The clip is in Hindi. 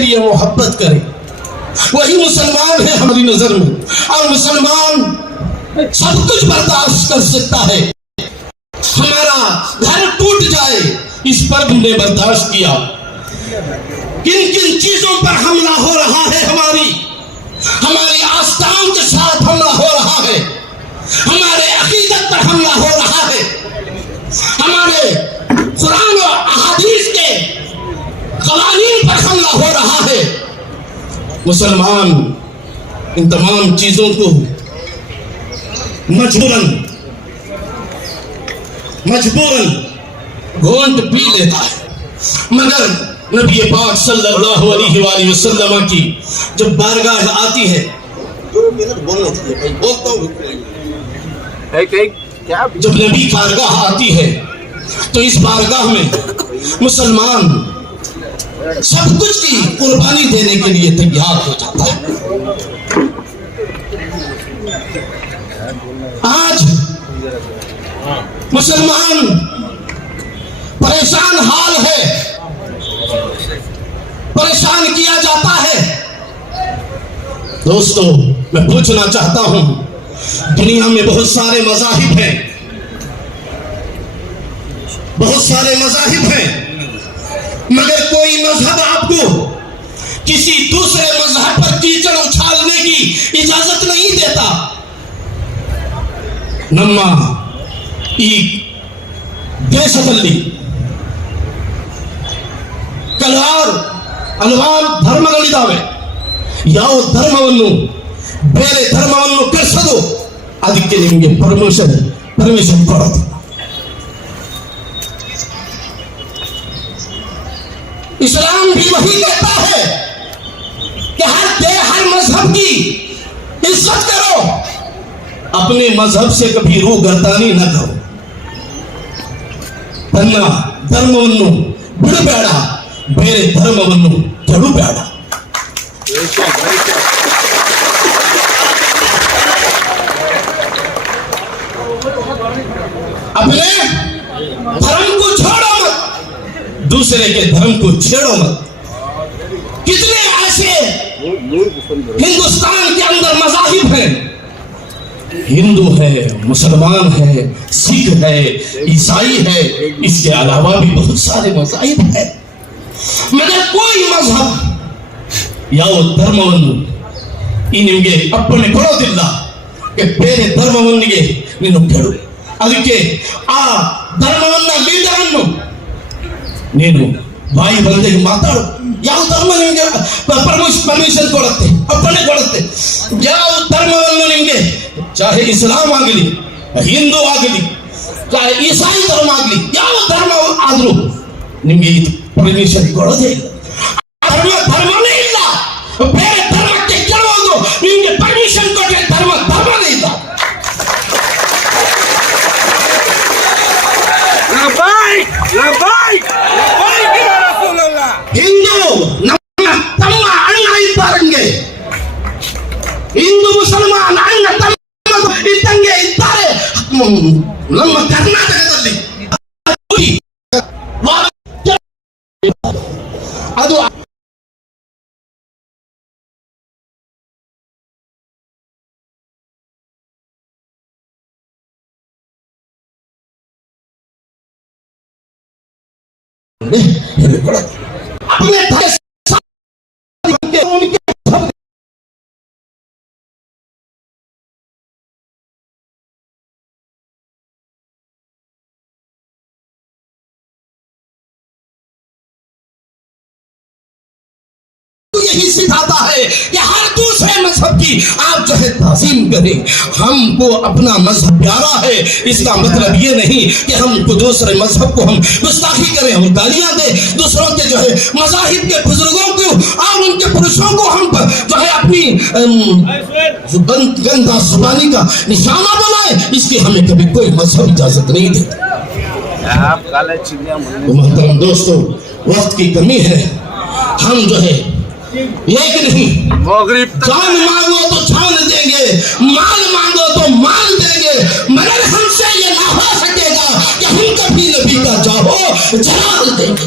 लिए मोहब्बत करे, वही मुसलमान है हमारी नजर में। और मुसलमान सब कुछ बर्दाश्त कर सकता है। हमारा घर टूट जाए इस पर हमने बर्दाश्त किया। किन किन चीजों पर हमला हो रहा है, हमारी आस्थाओं के साथ हमला हो रहा है, हमारे अकीदत पर हमला हो रहा है, हमारे कुरान और अहादीस के क़वानीन पर हमला हो रहा है। मुसलमान इन तमाम चीजों को मजबूरन घोंट पी लेता है। मगर नबी पाक सल्लल्लाहु अलैहि वसल्लम की जब बारगाह आती है, 2 मिनट बोलना चाहिए, बोलता हूँ। जब नबी बारगाह आती है तो इस बारगाह में मुसलमान सब कुछ की कुर्बानी देने के लिए तैयार हो जाता है। आज मुसलमान परेशान हाल है, परेशान किया जाता है। दोस्तों, मैं पूछना चाहता हूं, दुनिया में बहुत सारे मज़ाहिब हैं, बहुत सारे मज़ाहिब हैं, मगर कोई मजहब आपको किसी दूसरे मजहब पर कीचड़ उछालने की इजाजत नहीं देता। नम्मा ಈ ದೇಶದಲ್ಲಿ ಹಲವಾರು ಧರ್ಮಗಳಿದ್ದಾವೆ. ಯಾವ ಧರ್ಮವನ್ನು ಬೇರೆ ಧರ್ಮವನ್ನು ಕೆಡಿಸೋದು ಅದಕ್ಕೆ ನಿಮಗೆ ಪರ್ಮಿಷನ್ ಕೊಡೋದು. इस्लाम भी वही कहता है कि हर मजहब की इज्जत करो, अपने मजहब से कभी रूगर्दानी न करो, ತನ್ನ ಧರ್ಮವನ್ನು ಬಿಡಬೇಡ, ಬೇರೆ ಧರ್ಮವನ್ನು ಕೆಡಬೇಡ. अपने धर्म को छोड़ो मत, दूसरे के धर्म को छेड़ो मत. कितने ऐसे हिंदुस्तान के अंदर मज़ाहिब हैं, हिंदू है, मुसलमान है, सिख है, ईसाई है, इसके अलावा भी बहुत सारे मज़ाहिब है. मगर कोई मजहब ಯಾವ ಧರ್ಮವನ್ನು ನಿಮಗೆ ಅಪ್ಪಣೆ ಕೊಡೋದಿಲ್ಲ ಬೇರೆ ಧರ್ಮವನ್ನಿಗೆ ನೀನು ಕೆಡು. ಅದಕ್ಕೆ ಆ ಧರ್ಮವನ್ನ ಲೀಡರನ್ನು ನೀನು ಬಾಯಿ ಬಂದಾಗ ಮಾತಾಡು. ಯಾವ ಧರ್ಮ ನಿಮಗೆ ಪರ್ಮಿಷನ್ ಕೊಡುತ್ತೆ, ಅಪ್ಪಣೆ ಕೊಡುತ್ತೆ? ಯಾವ ಧರ್ಮವನ್ನು ನಿಮಗೆ, ಚಾಹೆ ಇಸ್ಲಾಂ ಆಗಲಿ, ಹಿಂದೂ ಆಗಲಿ, ಚಾಹೆ ಈಸಾಯಿ ಧರ್ಮ ಆಗಲಿ, ಯಾವ ಧರ್ಮ ಆದರೂ ನಿಮಗೆ ಇದು ಪರ್ಮಿಷನ್ ಕೊಡೋದೇ ಇಲ್ಲ. ಧರ್ಮನೇ ಇಲ್ಲ, ಬೇರೆ ಧರ್ಮಕ್ಕೆ ಕೇಳುವುದು ನಿಮಗೆ ಪರ್ಮಿಷನ್ ಕೊಟ್ಟರೆ ಧರ್ಮನೇ ಇಲ್ಲ. ಹಿಂದೂ ನಮ್ಮ ತಮ್ಮ ಅಣ್ಣ ಇದ್ದಾರಂಗೆ, ಹಿಂದೂ ಮುಸಲ್ಮಾನ್ ಅಣ್ಣ ತಮ್ಮ ಇದ್ದಂಗೆ ಇದ್ದಾರೆ ನಮ್ಮ ಕರ್ನಾಟಕದಲ್ಲಿ. ಅದು यही सिखाता है कि हर दूसरे मजहब की आप जो है ताज़ीम करें. हमको अपना मजहब प्यारा है, इसका मतलब ये नहीं कि हम दूसरे मजहब को हम गुस्ताखी करें, हम गालियां दें. दूसरों के जो है मज़ाहिब के बुजुर्गों को और उनके पुरुषों को हम जो है अपनी गंदा जुबानी का निशाना बनाए, इसकी हमें कभी कोई मजहब इजाजत नहीं देता. मोहतरम दोस्तों, वक्त की कमी है, हम जो है एक नहीं, जान मांगो तो जान देंगे, माल मांगो तो माल देंगे, मगर हमसे ये ना हो सकेगा कि हम कभी नबी का चाहो जलाल देंगे.